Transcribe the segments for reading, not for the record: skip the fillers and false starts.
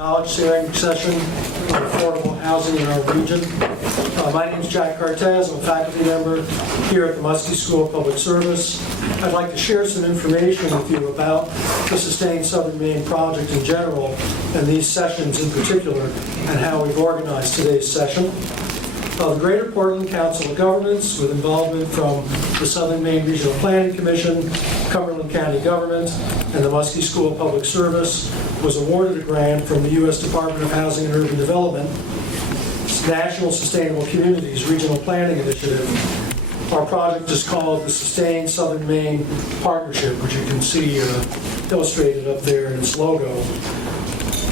Knowledge sharing session on affordable housing in our region. My name is Jack Cartez. I'm a faculty member here at the Muskie School of Public Service. I'd like to share some information with you about the Sustained Southern Maine project in general and these sessions in particular and how we've organized today's session. The Greater Portland Council of Governments, with involvement from the Southern Maine Regional Planning Commission, Cumberland County Government, and the Muskie School of Public Service, was awarded a grant from the U.S. Department of Housing and Urban Development, National Sustainable Communities Regional Planning Initiative. Our project is called the Sustained Southern Maine Partnership, which you can see illustrated up there in its logo.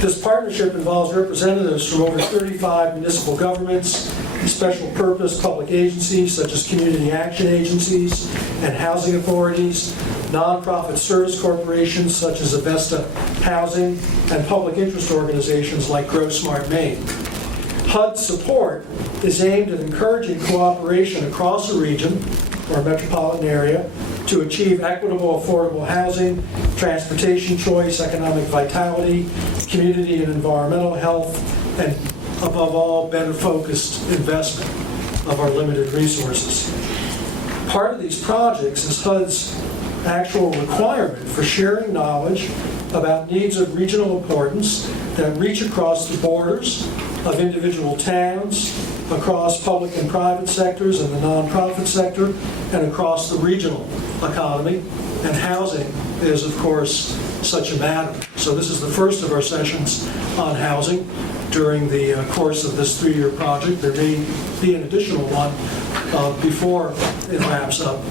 This partnership involves representatives from over 35 municipal governments, special purpose public agencies such as community action agencies and housing authorities, nonprofit service corporations such as Avesta Housing, and public interest organizations like Grow Smart Maine. HUD's support is aimed at encouraging cooperation across the region or metropolitan area to achieve equitable, affordable housing, transportation choice, economic vitality, community and environmental health, and above all, better focused investment of our limited resources. Part of these projects is HUD's actual requirement for sharing knowledge about needs of regional importance that reach across the borders of individual towns, across public and private sectors and the nonprofit sector, and across the regional economy. And housing is, of course, such a matter. So this is the first of our sessions on housing during the course of this 3-year project. There may be an additional one before it wraps up.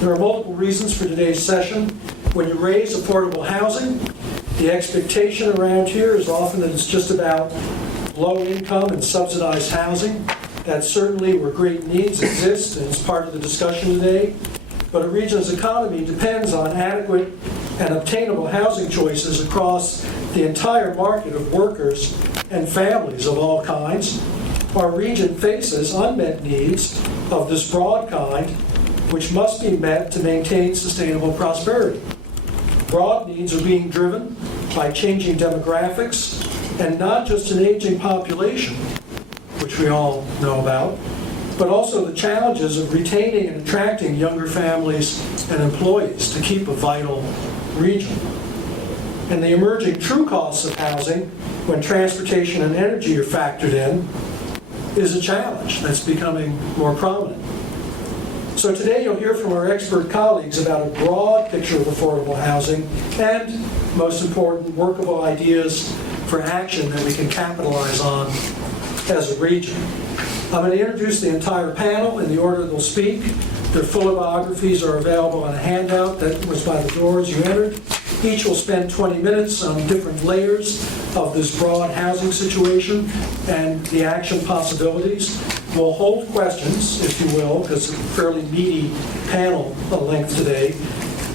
There are multiple reasons for today's session. When you raise affordable housing, the expectation around here is often that it's just about low income and subsidized housing. That's certainly where great needs exist, and it's part of the discussion today. But a region's economy depends on adequate and obtainable housing choices across the entire market of workers and families of all kinds. Our region faces unmet needs of this broad kind, which must be met to maintain sustainable prosperity. Broad needs are being driven by changing demographics, and not just an aging population, which we all know about, but also the challenges of retaining and attracting younger families and employees to keep a vital region. And the emerging true costs of housing, when transportation and energy are factored in, is a challenge that's becoming more prominent. So today you'll hear from our expert colleagues about a broad picture of affordable housing and, most important, workable ideas for action that we can capitalize on as a region. I'm going to introduce the entire panel in the order they'll speak. Their full biographies are available on a handout that was by the doors you entered. Each will spend 20 minutes on different layers of this broad housing situation and the action possibilities. We'll hold questions, if you will, because it's a fairly meaty panel length today,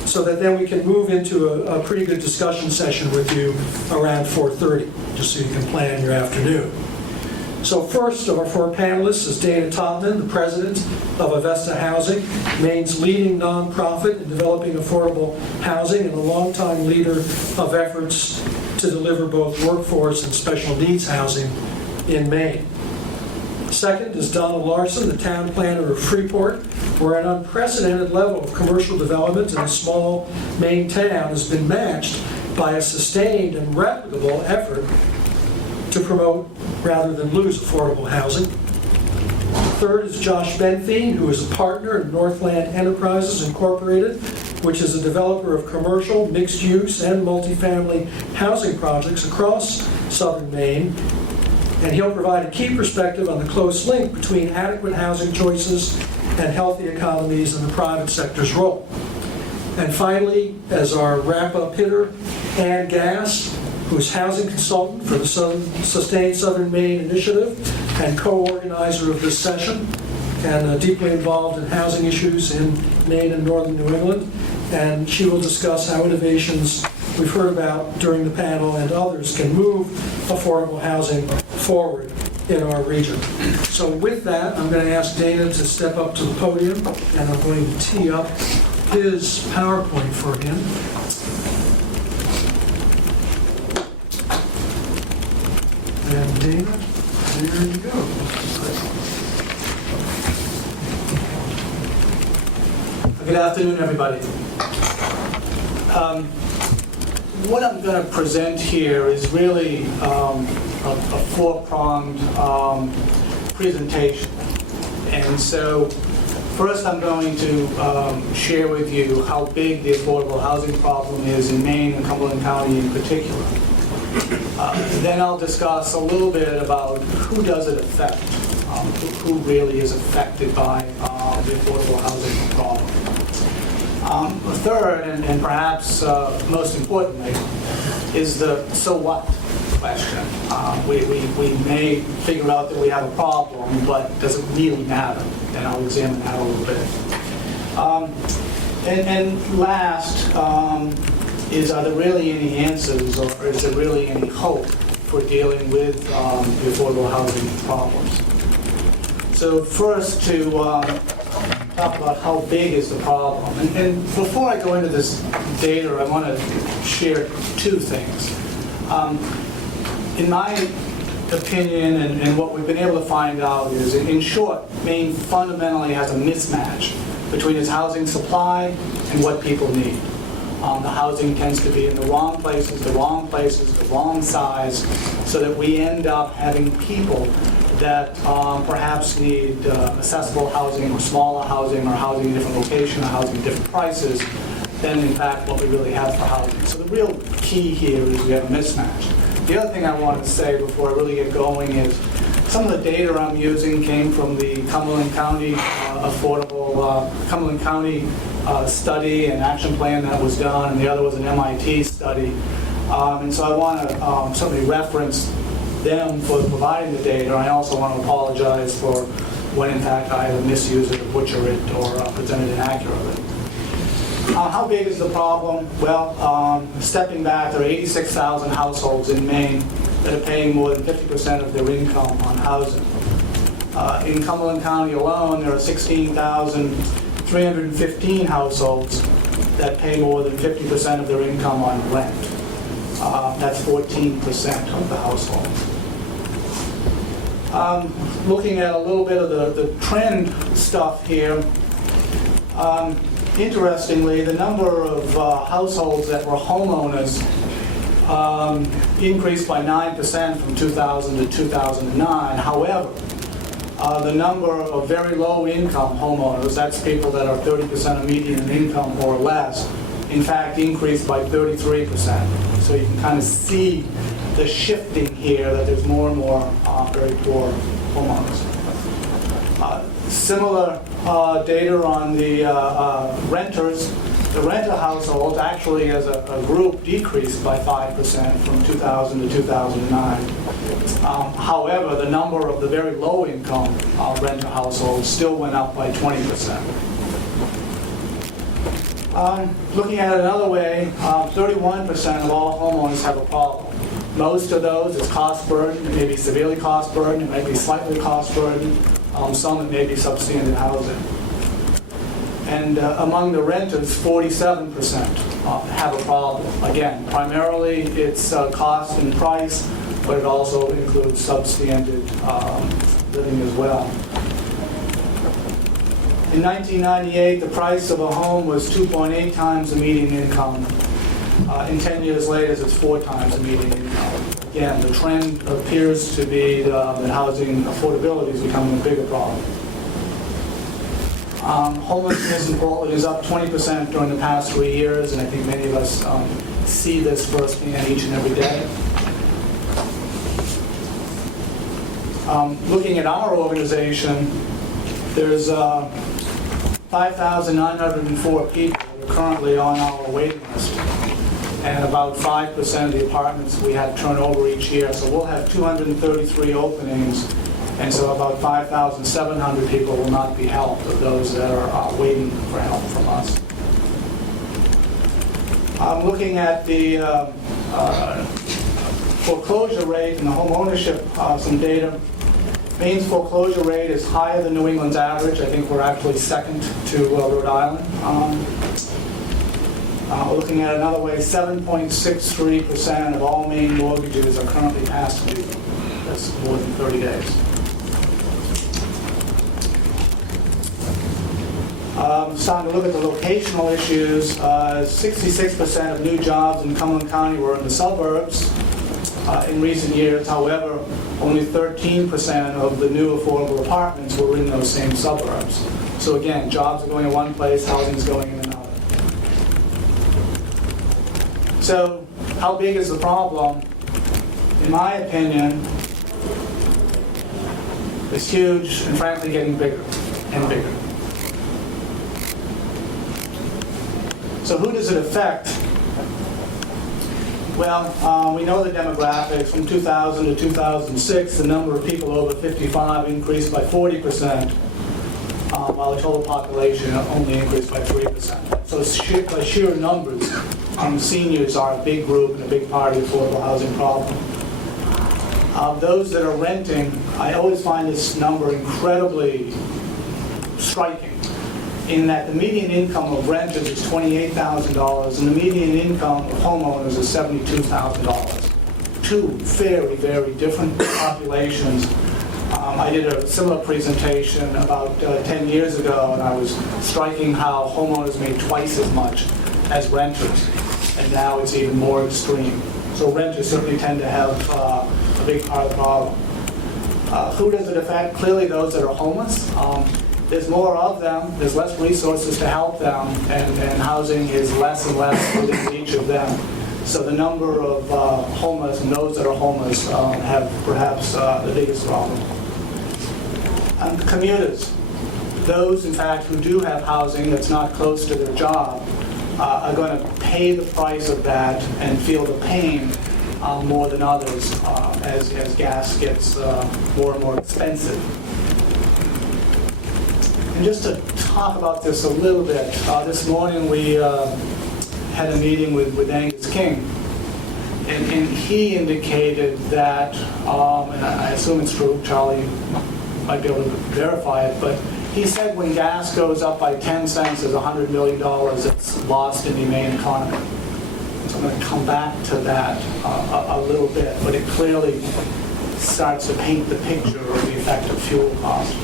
so that then we can move into a pretty good discussion session with you around 4:30, just so you can plan your afternoon. So first of our 4 panelists is Dana Totman, the president of Avesta Housing, Maine's leading nonprofit in developing affordable housing and a longtime leader of efforts to deliver both workforce and special needs housing in Maine. Second is Donald Larson, the town planner of Freeport, where an unprecedented level of commercial development in a small Maine town has been matched by a sustained and replicable effort to promote rather than lose affordable housing. Third is Josh Benthien, who is a partner in Northland Enterprises Incorporated, which is a developer of commercial, mixed-use, and multifamily housing projects across southern Maine. And he'll provide a key perspective on the close link between adequate housing choices and healthy economies and the private sector's role. And finally, as our wrap-up hitter, Ann Gass, who's housing consultant for the Sustained Southern Maine Initiative and co-organizer of this session, and deeply involved in housing issues in Maine and northern New England. And she will discuss how innovations we've heard about during the panel and others can move affordable housing forward in our region. So with that, I'm going to ask Dana to step up to the podium, and I'm going to tee up his PowerPoint for him. Dana. There you go. Good afternoon, everybody. What I'm going to present here is really a four-pronged presentation. And so first I'm going to share with you how big the affordable housing problem is in Maine and Cumberland County in particular. Then I'll discuss a little bit about who does it affect, who really is affected by the affordable housing problem. Third, and perhaps most importantly, is the so what question. We may figure out that we have a problem, but does it really matter? And I'll examine that a little bit. And last, are there really any answers, or is there really any hope for dealing with the affordable housing problems? So first, to talk about how big is the problem. And before I go into this data, I want to share two things. In my opinion, and what we've been able to find out is, in short, Maine fundamentally has a mismatch between its housing supply and what people need. The housing tends to be in the wrong places, the wrong size, so that we end up having people that perhaps need accessible housing or smaller housing or housing in a different location or housing at different prices than in fact what we really have for housing. So the real key here is we have a mismatch. The other thing I wanted to say before I really get going is some of the data I'm using came from the Cumberland County Cumberland County study and action plan that was done, and the other was an MIT study. And so I want to certainly reference them for providing the data. I also want to apologize for when in fact I either misuse it or butcher it or present it inaccurately. How big is the problem? Well, stepping back, there are 86,000 households in Maine that are paying more than 50% of their income on housing. In Cumberland County alone, there are 16,315 households that pay more than 50% of their income on rent. That's 14% of the households. Looking at a little bit of the trend stuff here, interestingly, the number of households that were homeowners increased by 9% from 2000 to 2009. However, the number of very low income homeowners, that's people that are 30% of median income or less, in fact increased by 33%. So you can kind of see the shifting here, that there's more and more very poor homeowners. Similar data on the renters. The renter households actually as a group decreased by 5% from 2000 to 2009. However, the number of the very low income renter households still went up by 20%. Looking at it another way, 31% of all homeowners have a problem. Most of those is cost burden. It may be severely cost burden, it may be slightly cost burden, some it may be substandard housing. And among the renters, 47% have a problem. Again, primarily it's cost and price, but it also includes substandard living as well. In 1998, the price of a home was 2.8 times the median income. In 10 years later, it's 4 times the median income. Again, the trend appears to be that housing affordability is becoming a bigger problem. Homelessness in Portland is up 20% during the past 3 years, and I think many of us see this firsthand each and every day. Looking at our organization, there's 5,904 people who are currently on our waiting list, and about 5% of the apartments we have turnover each year. So we'll have 233 openings, and so about 5,700 people will not be helped, of those that are waiting for help from us. Looking at the foreclosure rate and the home ownership, some data. Maine's foreclosure rate is higher than New England's average. I think we're actually second to Rhode Island. Looking at another way, 7.63% of all Maine mortgages are currently past due. That's more than 30 days. Starting to look at the locational issues, 66% of new jobs in Cumberland County were in the suburbs in recent years. However, only 13% of the new affordable apartments were in those same suburbs. So again, jobs are going in one place, housing is going in another. So how big is the problem? In my opinion, it's huge and frankly getting bigger and bigger. So who does it affect? Well, we know the demographics. From 2000 to 2006, the number of people over 55 increased by 40%, while the total population only increased by 3%. So by sheer numbers, seniors are a big group and a big part of the affordable housing problem. Those that are renting, I always find this number incredibly striking, in that the median income of renters is $28,000 and the median income of homeowners is $72,000. Two very, very different populations. I did a similar presentation about 10 years ago, and I was striking how homeowners made twice as much as renters, and now it's even more extreme. So renters certainly tend to have a big part of the problem. Who does it affect? Clearly those that are homeless. There's more of them, there's less resources to help them, and housing is less and less within reach of them. So the number of homeless and those that are homeless have perhaps the biggest problem. And commuters, those in fact who do have housing that's not close to their job, are going to pay the price of that and feel the pain more than others as gas gets more and more expensive. And just to talk about this a little bit, this morning we had a meeting with Angus King, and he indicated that, and I assume it's true, Charlie might be able to verify it, but he said when gas goes up by 10 cents, there's $100 million that's lost in the main economy. So I'm going to come back to that a little bit, but it clearly starts to paint the picture of the effect of fuel cost.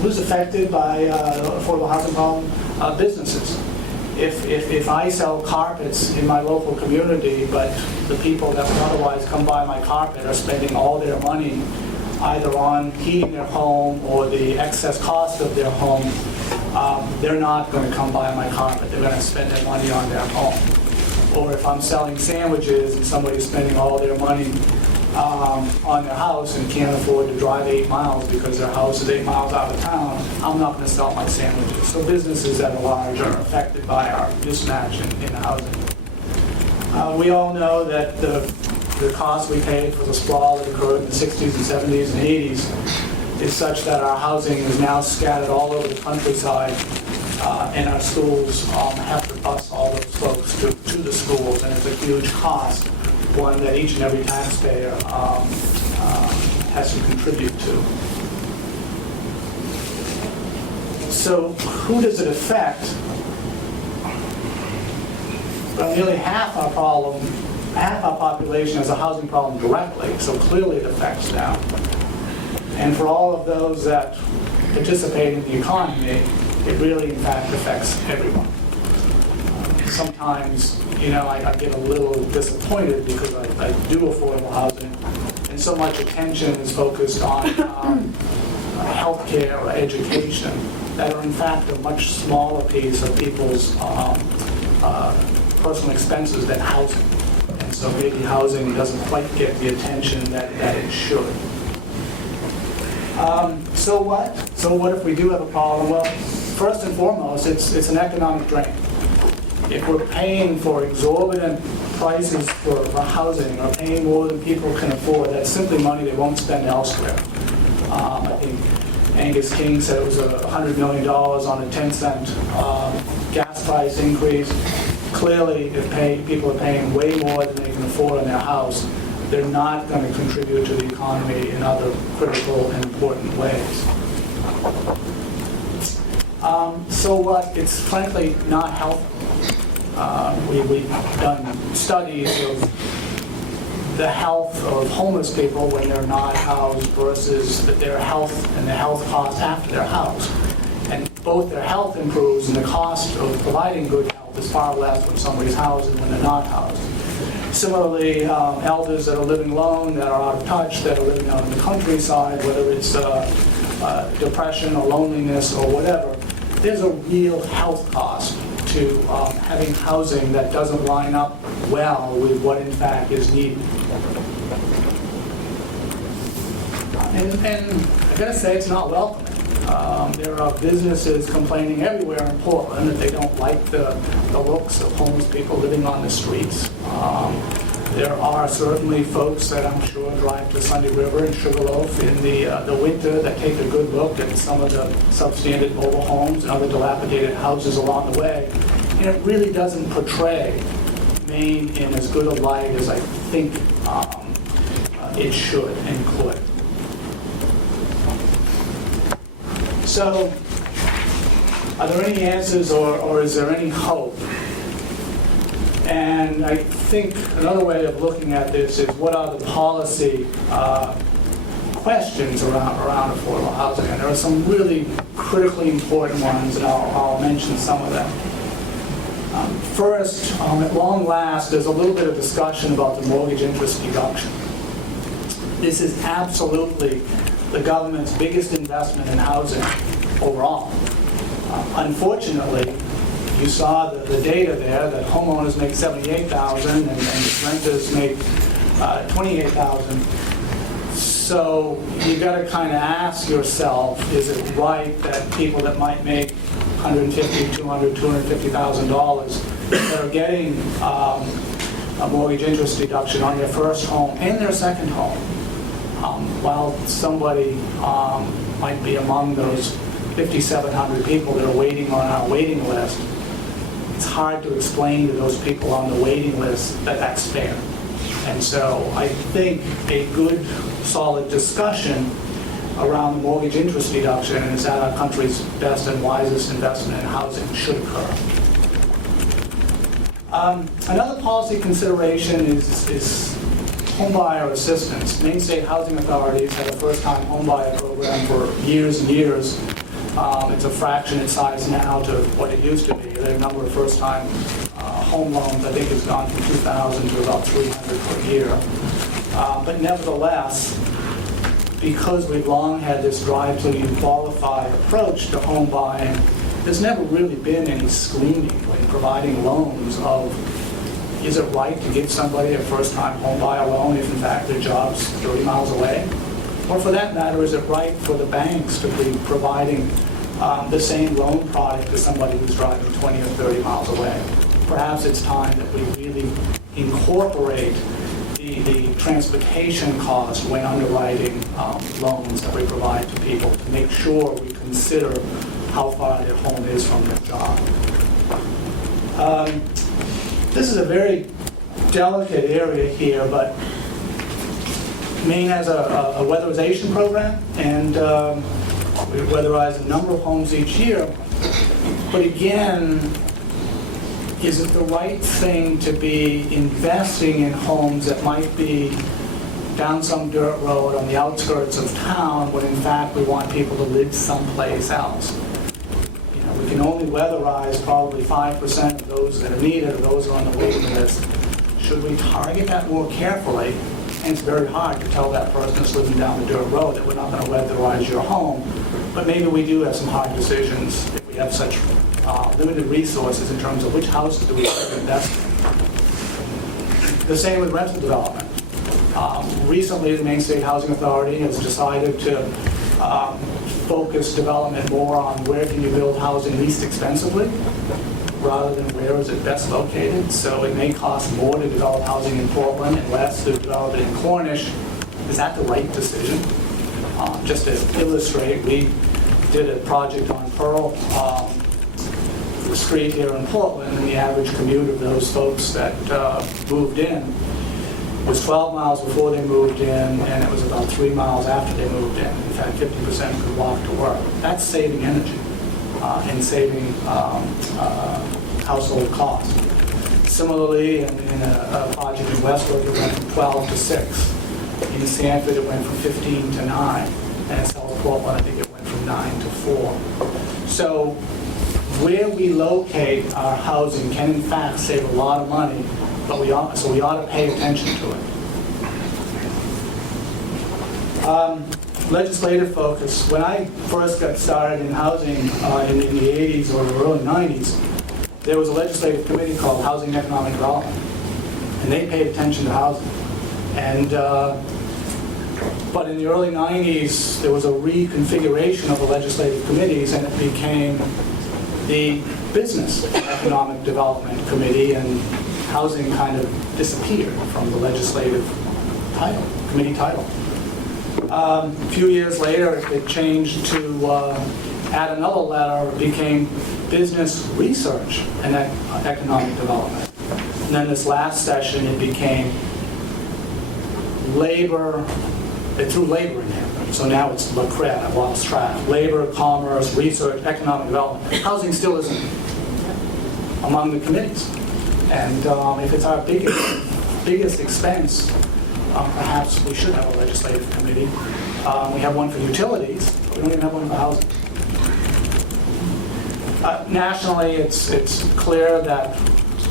Who's affected by affordable housing problem? Businesses. If I sell carpets in my local community, but the people that would otherwise come buy my carpet are spending all their money either on heating their home or the excess cost of their home, they're not going to come buy my carpet. They're going to spend their money on their home. Or if I'm selling sandwiches and somebody's spending all their money on their house and can't afford to drive 8 miles because their house is 8 miles out of town, I'm not going to sell my sandwiches. So businesses at large are affected by our mismatch in housing. We all know that the cost we paid for the sprawl that occurred in the 60s and 70s and 80s is such that our housing is now scattered all over the countryside, and our schools have to bus all those folks to the schools, and it's a huge cost, one that each and every taxpayer has to contribute to. So who does it affect? Well, nearly half our population has a housing problem directly, so clearly it affects them. And for all of those that participate in the economy, it really in fact affects everyone. Sometimes, I get a little disappointed because I do affordable housing, and so much attention is focused on healthcare or education that are in fact a much smaller piece of people's personal expenses than housing. And so maybe housing doesn't quite get the attention that it should. So what? So what if we do have a problem? Well, first and foremost, it's an economic drain. If we're paying for exorbitant prices for housing or paying more than people can afford, that's simply money they won't spend elsewhere. I think Angus King said it was $100 million on a 10-cent gas price increase. Clearly, if people are paying way more than they can afford on their house, they're not going to contribute to the economy in other critical and important ways. So what? It's frankly not helpful. We've done studies of the health of homeless people when they're not housed versus their health and the health costs after they're housed. And both their health improves and the cost of providing good health is far less when somebody's housed than when they're not housed. Similarly, elders that are living alone, that are out of touch, that are living out in the countryside, whether it's depression or loneliness or whatever, there's a real health cost to having housing that doesn't line up well with what in fact is needed. And I gotta say, it's not welcoming. There are businesses complaining everywhere in Portland that they don't like the looks of homeless people living on the streets. There are certainly folks that I'm sure drive to Sunday River and Sugarloaf in the winter that take a good look at some of the substandard mobile homes and other dilapidated houses along the way. And it really doesn't portray Maine in as good a light as I think it should and could. So, are there any answers or is there any hope? And I think another way of looking at this is what are the policy questions around affordable housing? And there are some really critically important ones, and I'll mention some of them. First, at long last, there's a little bit of discussion about the mortgage interest deduction. This is absolutely the government's biggest investment in housing overall. Unfortunately, you saw the data there that homeowners make $78,000 and renters make $28,000. So you got to kind of ask yourself, is it right that people that might make $150,000, $200,000, $250,000 that are getting a mortgage interest deduction on their first home and their second home, while somebody might be among those 5,700 people that are waiting on our waiting list, it's hard to explain to those people on the waiting list that that's fair. And so I think a good, solid discussion around the mortgage interest deduction is that our country's best and wisest investment in housing should occur. Another policy consideration is homebuyer assistance. Maine State Housing Authorities had a first-time homebuyer program for years and years. It's a fraction in size now to what it used to be. The number of first-time home loans, I think, has gone from 2,000 to about 300 per year. But nevertheless, because we've long had this drive till you qualify approach to home buying, there's never really been any screening when providing loans of, is it right to give somebody a first-time home buyer loan if in fact their job's 30 miles away? Or for that matter, is it right for the banks to be providing the same loan product to somebody who's driving 20 or 30 miles away? Perhaps it's time that we really incorporate the transportation cost when underwriting loans that we provide to people to make sure we consider how far their home is from their job. This is a very delicate area here, but Maine has a weatherization program, and we weatherize a number of homes each year. But again, is it the right thing to be investing in homes that might be down some dirt road on the outskirts of town when in fact we want people to live someplace else? You know, we can only weatherize probably 5% of those that are needed or those are on the waiting list. Should we target that more carefully? And it's very hard to tell that person that's living down the dirt road that we're not going to weatherize your home. But maybe we do have some hard decisions if we have such limited resources in terms of which houses do we invest in. The same with rental development. Recently, the Maine State Housing Authority has decided to focus development more on where can you build housing least expensively rather than where is it best located. So it may cost more to develop housing in Portland and less to develop it in Cornish. Is that the right decision? Just to illustrate, we did a project on Pearl Street here in Portland, and the average commute of those folks that moved in was 12 miles before they moved in, and it was about 3 miles after they moved in. In fact, 50% could walk to work. That's saving energy and saving household costs. Similarly, in a project in Westbrook, it went from 12 to 6. In Sanford, it went from 15 to 9. And in South Portland, I think it went from 9 to 4. So where we locate our housing can in fact save a lot of money, but we ought to pay attention to it. Legislative focus. When I first got started in housing in the 80s or the early 90s, there was a legislative committee called Housing and Economic Development, and they paid attention to housing. And but in the early 90s, there was a reconfiguration of the legislative committees, and it became the Business and Economic Development Committee, and housing kind of disappeared from the legislative title, committee title. A few years later, it changed to add another letter. It became Business Research and Economic Development. And then this last session, it became Labor. They threw labor in there. So now it's LaCret, I've lost track. Labor, Commerce, Research, Economic Development. Housing still isn't among the committees. And if it's our biggest expense, perhaps we should have a legislative committee. We have one for utilities, but we don't even have one for housing. Nationally, it's clear that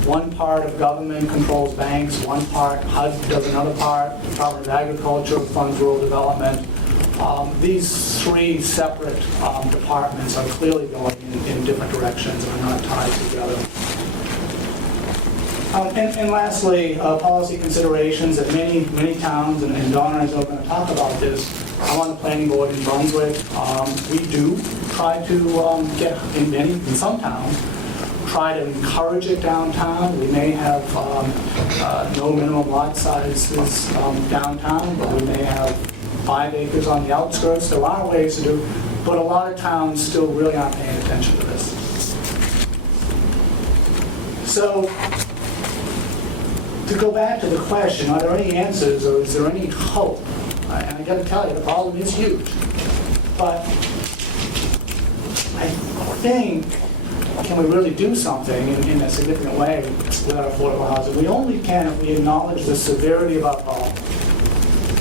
one part of government controls banks, one part, HUD does another part, Department of Agriculture funds rural development. These three separate departments are clearly going in different directions and are not tied together. And lastly, policy considerations that many towns, and Donna is going to talk about this. I'm on the planning board in Brunswick. We do try to get, in some towns, try to encourage it downtown. We may have no minimum lot sizes downtown, but we may have 5 acres on the outskirts. There are ways to do, but a lot of towns still really aren't paying attention to this. So, to go back to the question, are there any answers or is there any hope? And I got to tell you, the problem is huge. But I think, can we really do something in a significant way with our affordable housing? We only can if we acknowledge the severity of our problem.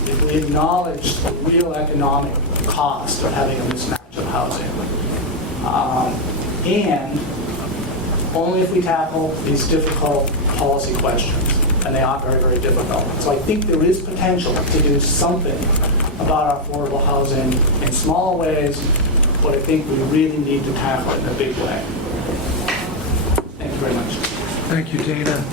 If we acknowledge the real economic cost of having a mismatch of housing. And only if we tackle these difficult policy questions. And they are very, very difficult. So I think there is potential to do something about our affordable housing in small ways, but I think we really need to tackle it in a big way. Thank you very much. Thank you, Dana.